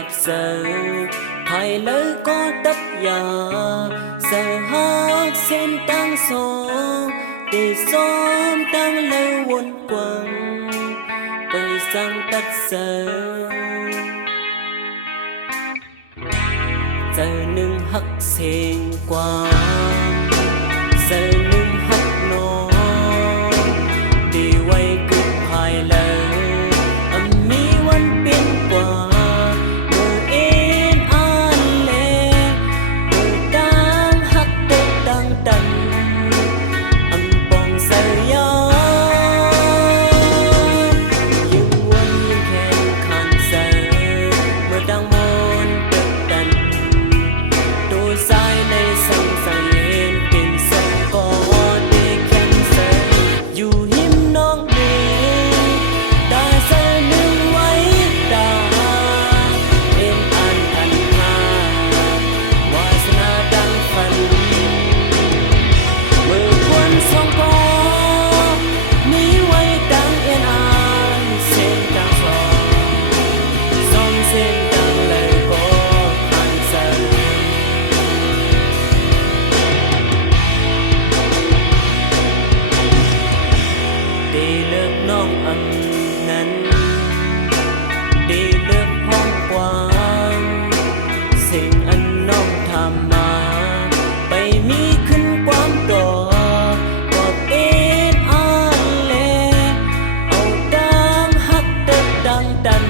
dạp giờ Thầy lấy có tất giả Giờ hát xin tăng số Để xóm tăng lấy quần quần Bởi sang tất giờ Giờ nâng hắc xên qua Giờ nâng hắc nó Đi quay cực hai lời Âm mỹวันเป็นกว่าเมื่อเอ็นอ่านแลเมื่อดังหักตกดังตันอำปองเสียยังวนยังแค่ขันเสือเมื่อดังมนตึกดันตัวสายในสังสารเย็นเป็นสองก่อนเด็กแค่เสืออยู่หิมน้องเด็กตาเสือหนึ่งไว้ตาเอ็นอันอันหาวาสนาดังฝันเมื่อควรสองก่อมีไว้ดังเอ็นอันเส้นดังฟอสองเส้นดังเลยก็ขันเสือตีเลิกน้องอันนั้นตีเลิกห้องกว้างสิ่งอันน้องทำมาไปมีขึ้นความดอกกอดเอ็นอ่านแลเอาดังหักเติบดังดัน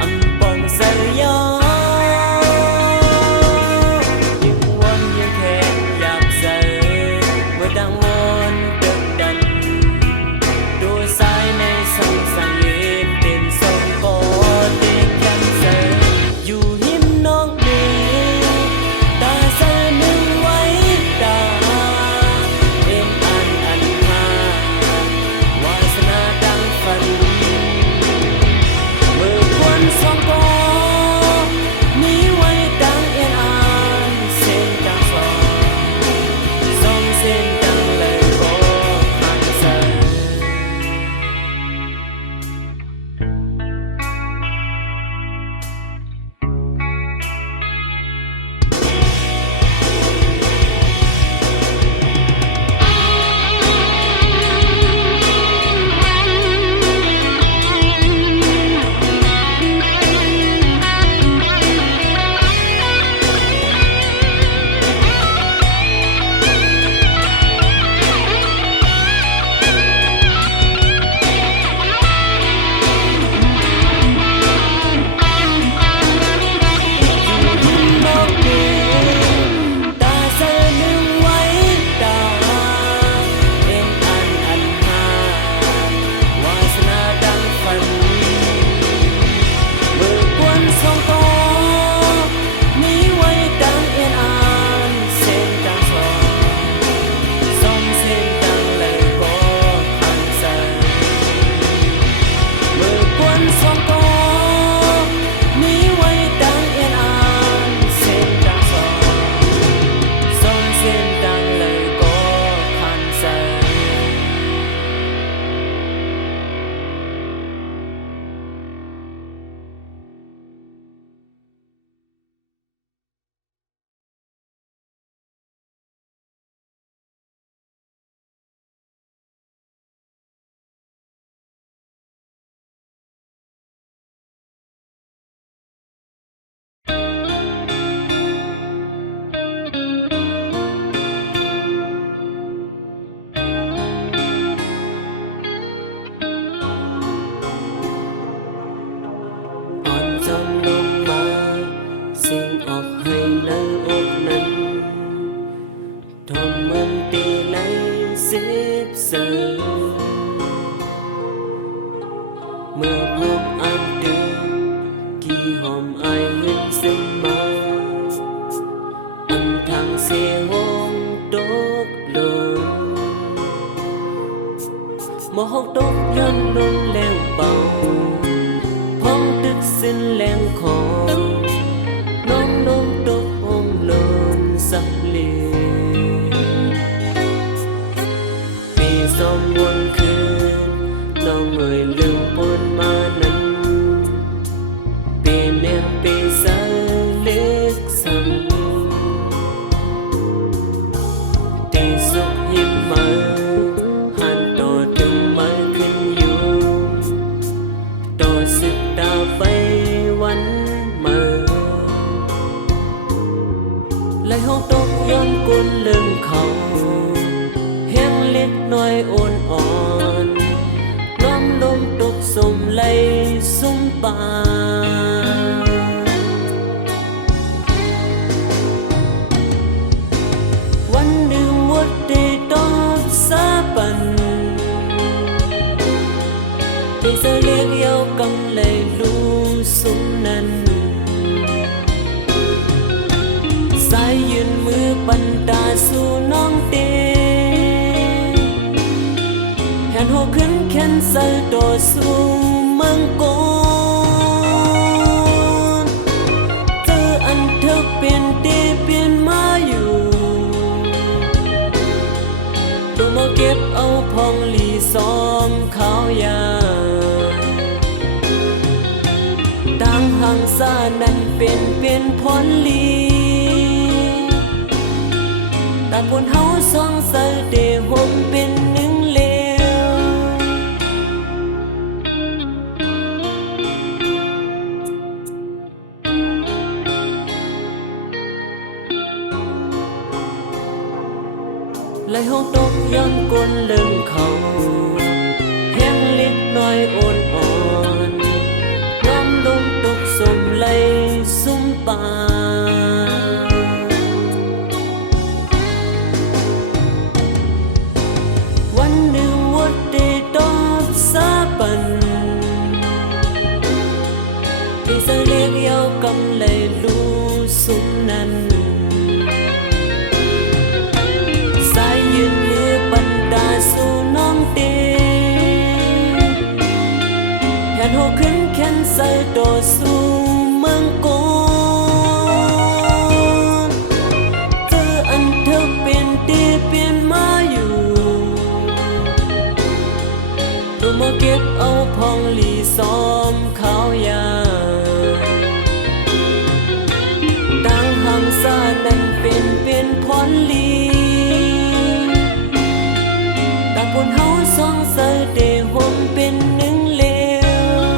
อำปองเสียยังวนยังแค่อยากเสือเมื่อดังมนตึกดันดูสายในสังสารเย็นเป็นสองก่อเด็กแค่เสืออยู่หิมน้องเด็กตาเสือหนึ่งไว้ตาเอ็นอันอันหาวาสนาดังฝันเมื่อควรสองก่อมีไว้ดังเอ็นอันเส้นดังฟอสองเส้นดังเลยก็ขันเสือ ตาเสือหนึ่งไว้ตาเอ็นอันอันหาวาสนาดังฝันเมื่อควรสองก่อมีไว้ดังเอ็นอันเส้นดังฟอสองเส้นดังเลยก็ขันเสือเมื่อควรสองก่อมีไว้ดังเอ็นอันเส้นดังฟอสองเส้นดังเลยก็ขันเสือ อ่อนจนลงมาสิ่งออกให้ในอกนั้นทอมมันตีในสิบเสือเมื่อพบอันเดิมกี่หอมไอายเห็นเส้นมาอันทางเสียหงตกลงมองตกย้อนลงแล้วเบาพ้องตึกสิ้นแรงของน้องลงตกห้องลนสักเลีปีสองวันคืนน้องเอ่ยลืมปนมานั้นเป็น niềm bị xa liếc xăm tình dục hiếm mơ hàn tổ từng mơ khinh yêu tổ sức ta vây quanh mơ lại hô tốtย้อนกุนลืมเขาเฮียงเล็กน้อยอ่อนอ่อนล้อมลมตกสมไหลสุ่มป่าวันหนึ่งวัดได้ตอบสาปันที่จะเรียกเย้ากำเลยรู้สุ่มนั้นสายยืนมือปันตาสู่น้องเตแขนโหขึ้นแขนใส่ต่อสู่เมืองโกนเจออันเธอเปลี่ยนเตเปลี่ยนมาอยู่ตัวมาเก็บเอาพองหลีซ้อมขาวยาต่างห่างซานั้นเป็นพรลีตาบนเฮาสองใส่เดหมเป็นหนึ่งเลวไหลเฮาตกย้อนกวนลืมเขาแห้งเล็กน้อยอ่อนอ่อนน้ำลมตกสมไหลสุ่มป่าที่จะเรียกเย้ากำเลยรู้สุ่มนั้นสายยืนมือปันดาสู่น้องเตแขนโหขึ้นแขนใส่ต่อสู่เมืองโกนเจออันเธอเป็นเตเปลี่ยนมาอยู่ตัวมาเก็บเอาพองหลีซ้อมขาวยาซานั้นเป็นพรลีตาบนเฮาสองใส่เดหมเป็นหนึ่งเลว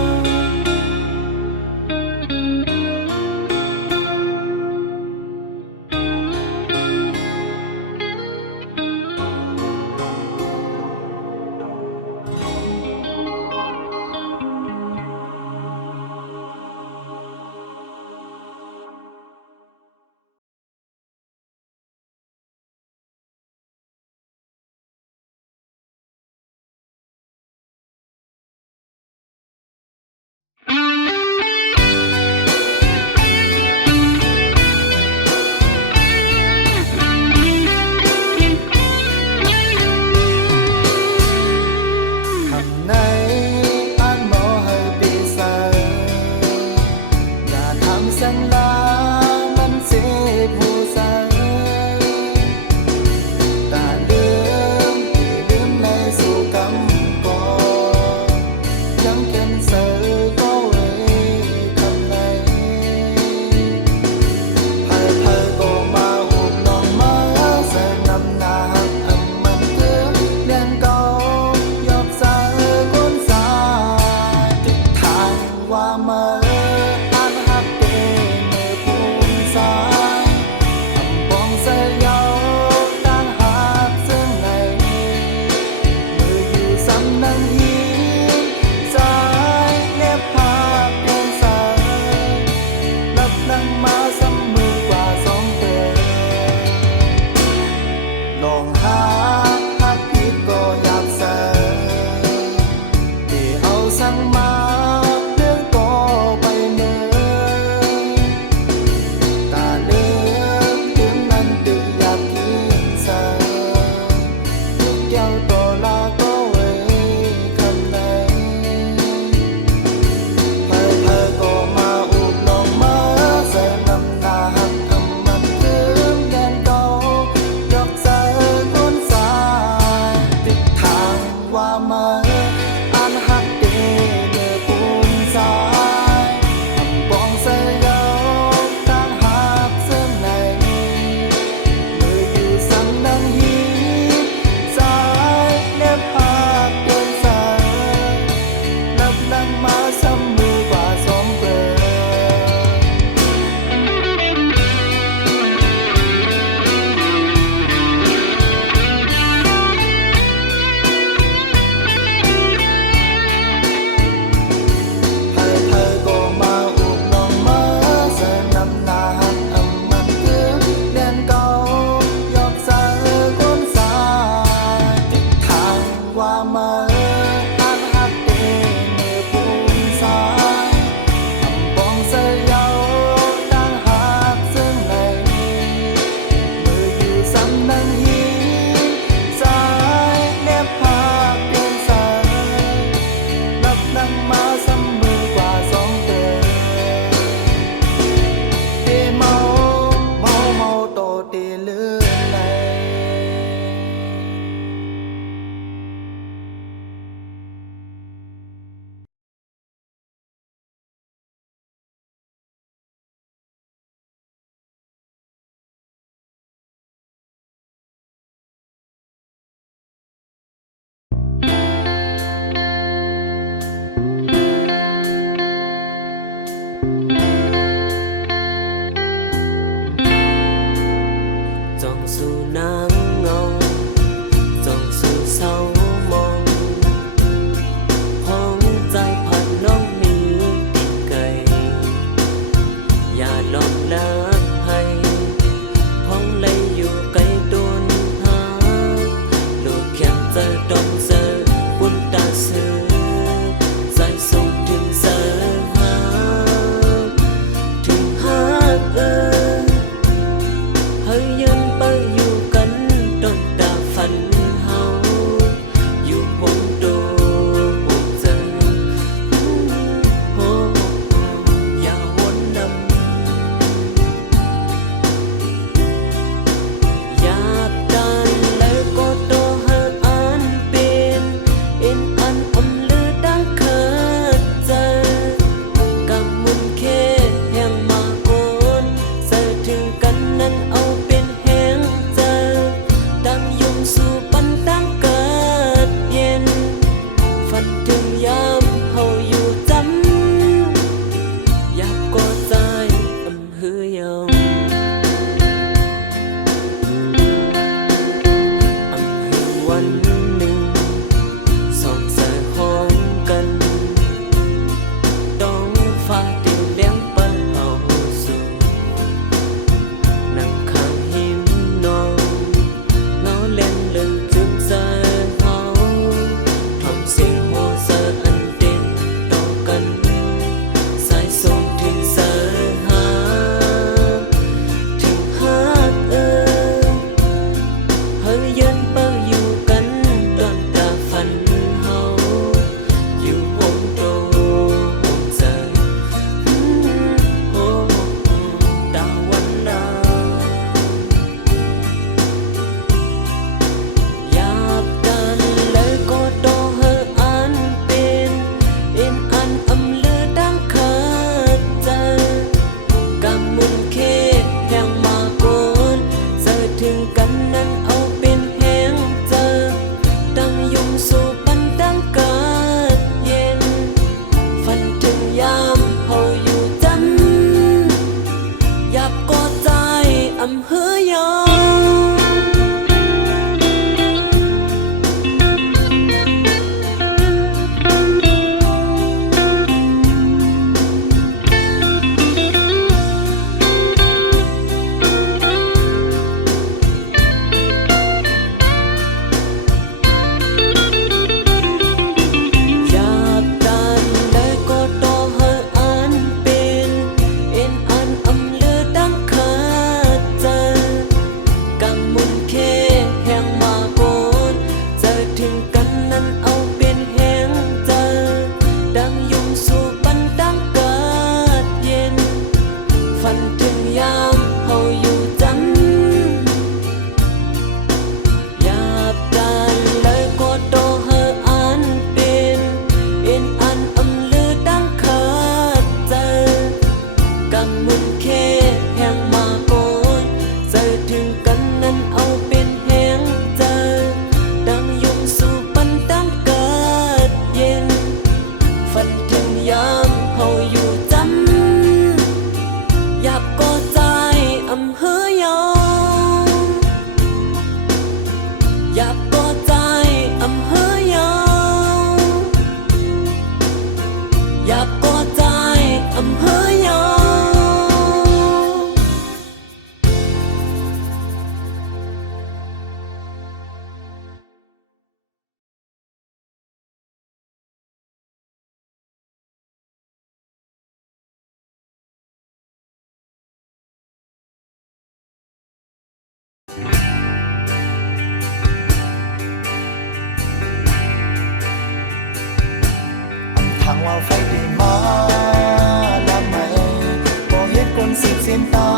สิบเส้นตา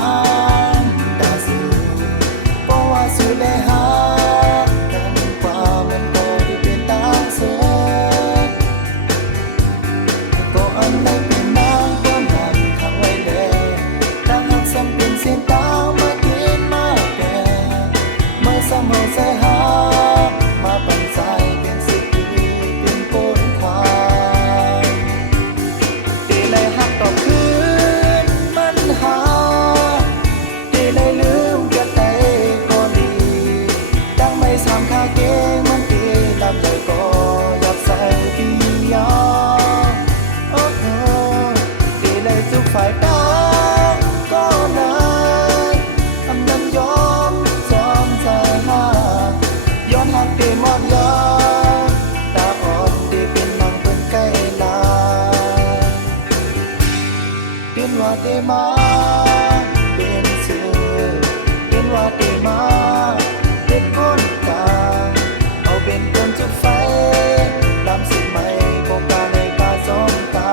มตาสื่อเพราะว่าสื่อได้หากันกว่ามันก็ได้เป็นตามเสือก็อันไหนเป็นนางก็นั่งขังไว้เลยตั้งหักซ้ำเป็นเส้นตามมากินมาแก่เมื่อซ้ำเอาใส่หามาปั่นใจเป็นสิบปีเป็นปนความตีเลยหักต่อคืนมันหาตีเลยลืมจะไตก็ดีตั้งไม่สามคาเกงมันตีลำเลยก็อยากใส่ปียาโอ้โหตีเลยทุกฝ่ายต่างก็นานอำนั้นยอมจอมใจหาย้อนหักตีหมดยาตาอ่อนตีเป็นนางเป็นใกล้ลาเดินว่าเตมาเป็นเสือเดินว่าเตมาเป็นคนกลางเอาเป็นคนจุดไฟดำสิไหมก็กาในกาสองกา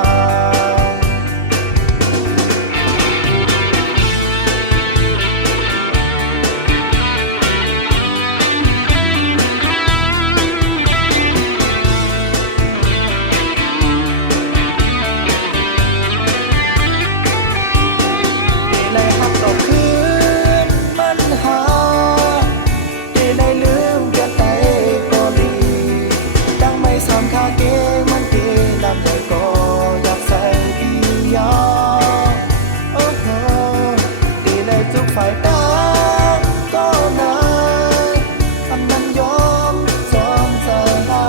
ตีเลยหักต่อคืนมันหาตีเลยลืมจะไตก็ดีตั้งไม่สามคาเกงมันตีลำใหญ่ก็อยากใส่ปียาโอ้โหตีเลยทุกฝ่ายต่างก็นานอันนั้นยอมจอมใจหา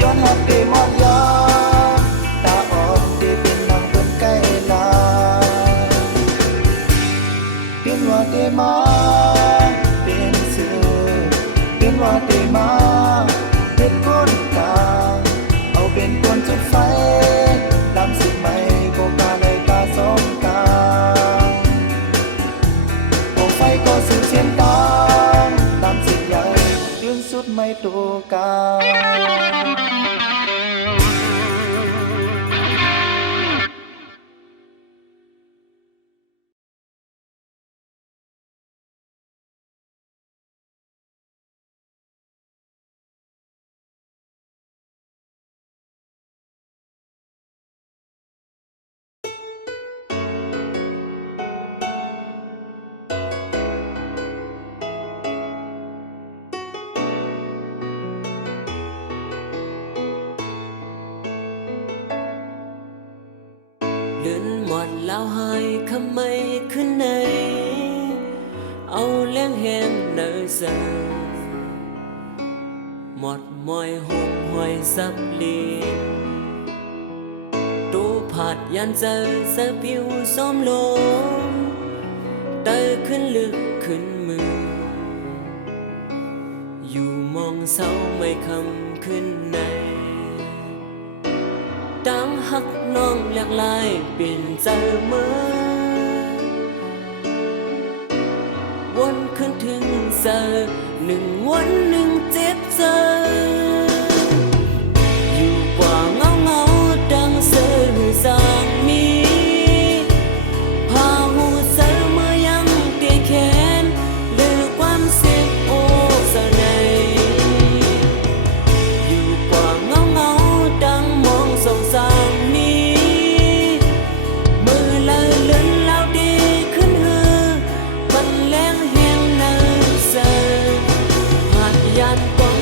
ย้อนหักตีหมดยาตาอ่อนตีเป็นนางเป็นใกล้ลาเปลี่ยนว่าเตมาเป็นเสือเปลี่ยนว่าเตมาเป็นคนกลางเอาเป็นคนจุดไฟดำสิไหมก็กาในกาสองกาโอ้ไฟก็สืบเส้นตามดำสิใหญ่ยืนสุดไม่ตัวกาเลือนหมดแล้วหายคำไม่ขึ้นในเอาเลี้ยงแหงเนยสังหมดมอยห่มหอยสับลีตูผัดยันเจอเสผิวส้มลมเตยขึ้นลึกขึ้นมืออยู่มองเศร้าไม่คำขึ้นในดังหักน้องหลากหลายเปลี่ยนใจเมื่อวนขึ้นถึงเจอหนึ่งวันหนึ่งเจ็บใจอยู่กว่าเงาเงาดังเสือสางมีพาหูเสือเมื่อยังตีแขนหรือความเสียโอ้สะในอยู่กว่าเงาเงาดังมองสงสารนี้มือละเลื่อนแล้วดีขึ้นหือมันแรงแหงเนอเสือหาดยานกอง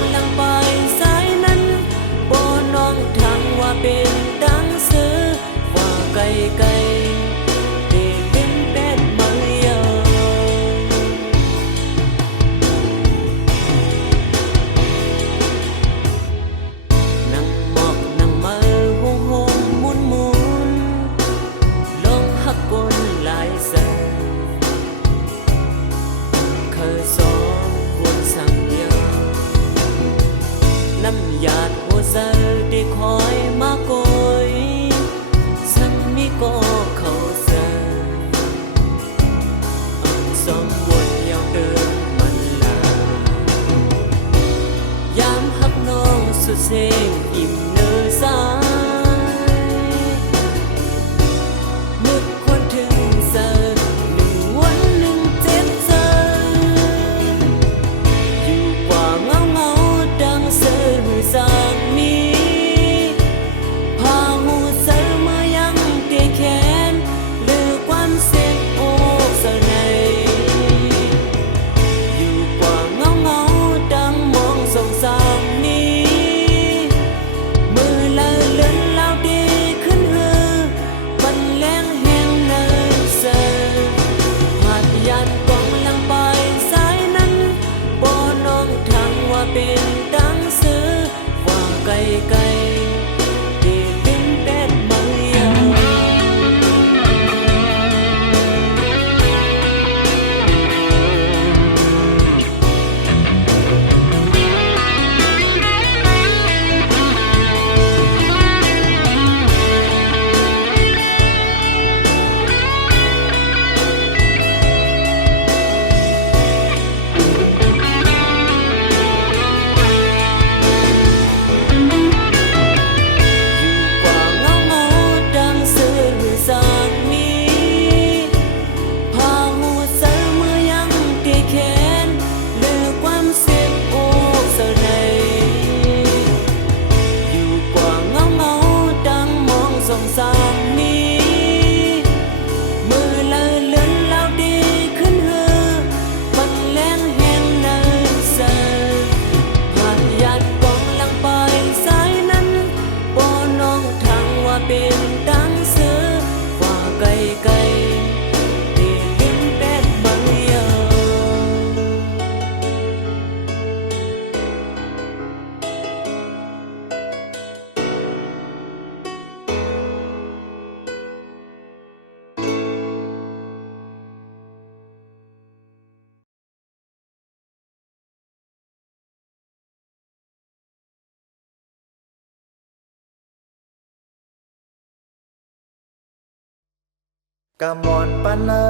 กะมอนปันเนอ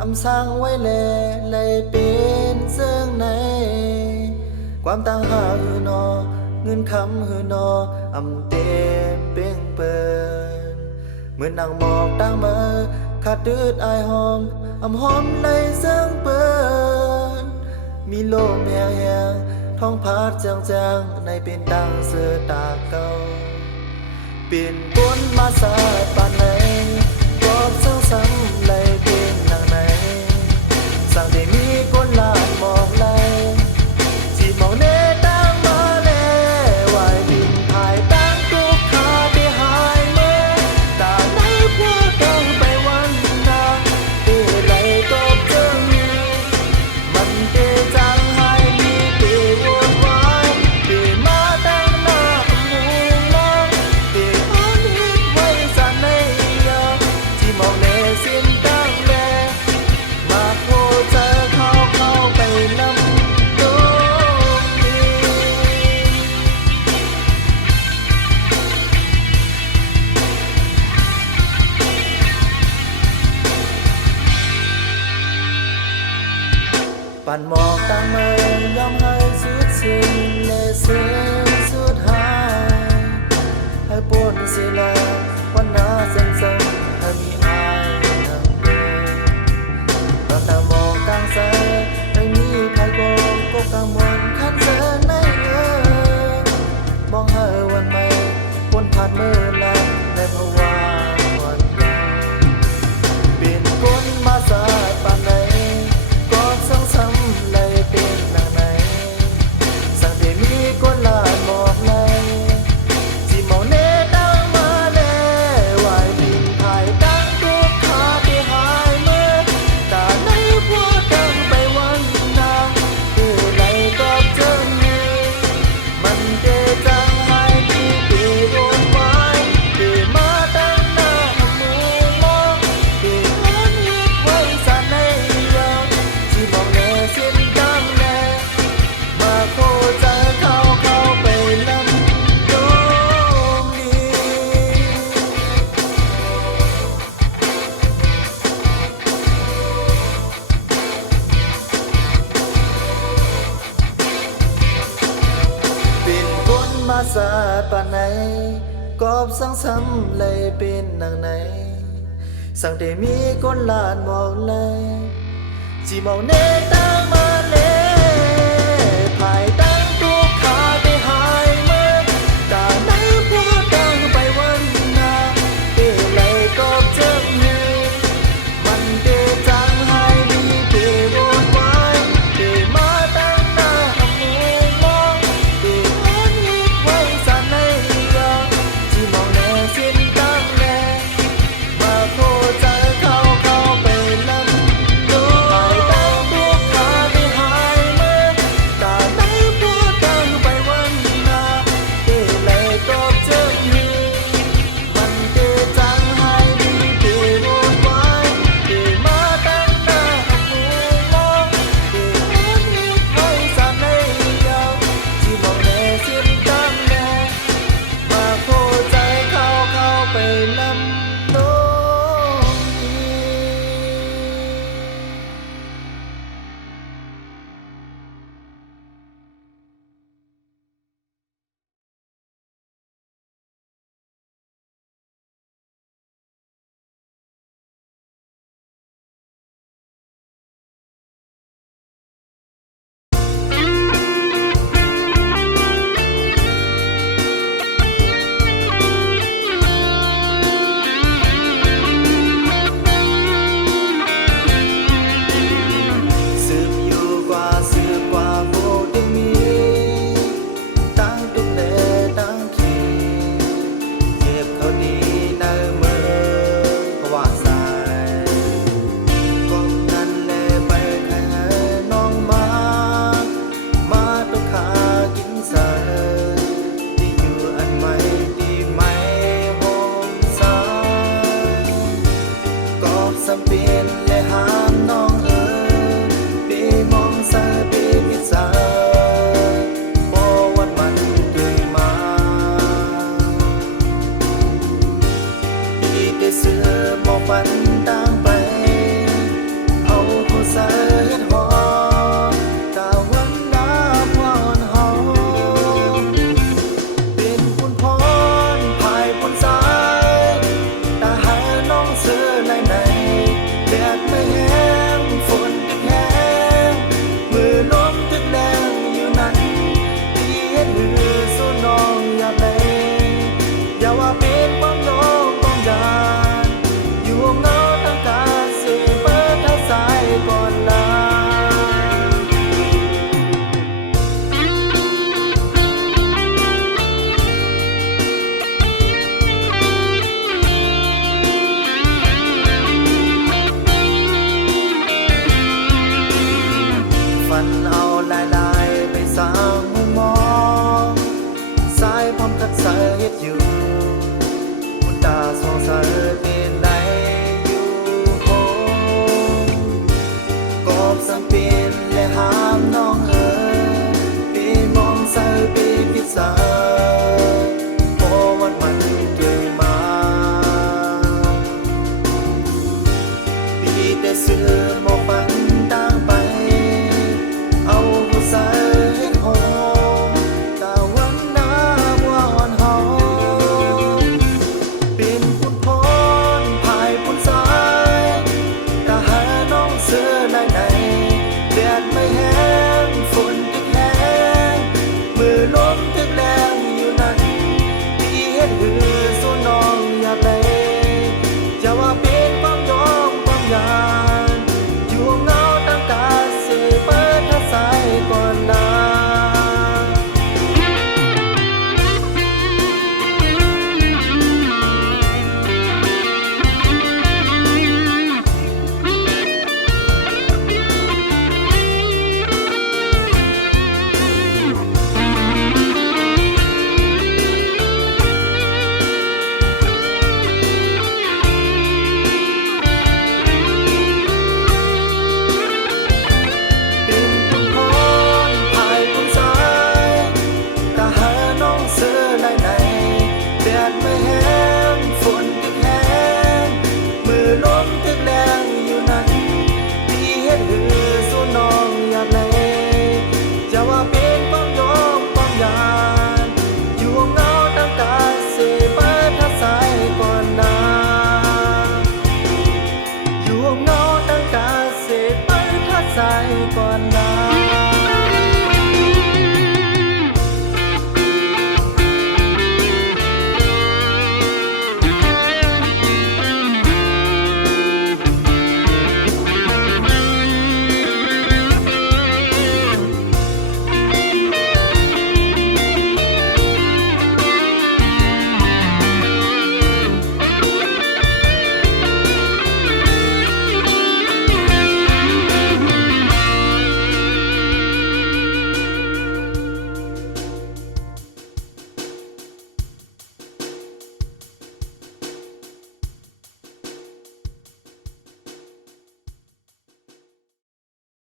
อำสร้างไว้แลเลยเป็นเสื่องในความต่างหาหือนอเงินคำหือนออำเต็มเป้งเปินเหมือนนางหมอกต่างเมื่อขาดดืดอายหอมอำหอมในเสื่องเปินมีโลมแหงท้องพาดจางๆในเป็นดังเสือตาเก่าเปลี่ยนกวนมาสายปานไหนกอบเศร้าซ้ำเลยเป็นนางไหนสั่งได้มีคนลานมองไหลที่มองเนตั้งมาแลวายบินภายตั้งทุกขาได้หายเมื่อตาในพัวต้องไปวันนาเอไหลตบเจิงมันเตจางหายมีเตวนวายเตมาตั้งหน้ามุงมองเตอันฮิตไว้สันในยาที่มองเนสิ้นตั้งแลมาโคเจอเข้าไปนำตรงนี้ปั่นหมอกตั้งเมืองยอมให้สุดสิ้นและสิ้นสุดหายให้ปนสิลาวันหน้าเส้นซ้ำให้มีอายนั่งเดินตอนตามองกลางแสงไม่มีใครโกงก็กังวลขันเดินในมองหาวันใหม่บนผาดมือลันในภาวะวันเก่าเปลี่ยนคนมาสายปานไหนก็ซ้ำๆเลยเป็นนางไหนสั่งได้มีคนลานหมอกไหลที่มองเนตั้งมาแลวายบินภายตั้งทุกขาที่หายเมื่อตาในพัวตั้งไปวันนาคือไหลตอบเจิงมันเจจางหายที่เปวนวายเปมาตั้งหน้ามุงมองเปอันฮิตไว้สันในยาที่มองแนสิ้นตั้งแนมาโคเจอเข้าไปลำตรงนี้ เป็นคนมาสาปานไหนกอบสั่งซ้ำเลยเป็นนางไหนสั่งได้มีคนลานมองเลยจีมองเนตั้งมาเลยภายตั้งทุกขาได้หายเมื่อตาในพัวตั้งไปวันนาเอไหลกอบเจิงมันเดจางหายมีเดวนวายเดมาตั้งหน้ามุงมองเดอันฮิตไว้สันในยาที่มองแนสิ้นตั้งแนมาโคเจอเข้าไปลำตัวภายตั้งทุกขาได้หายเมื่อตาใน แต่เสื่อมบ่ฟัง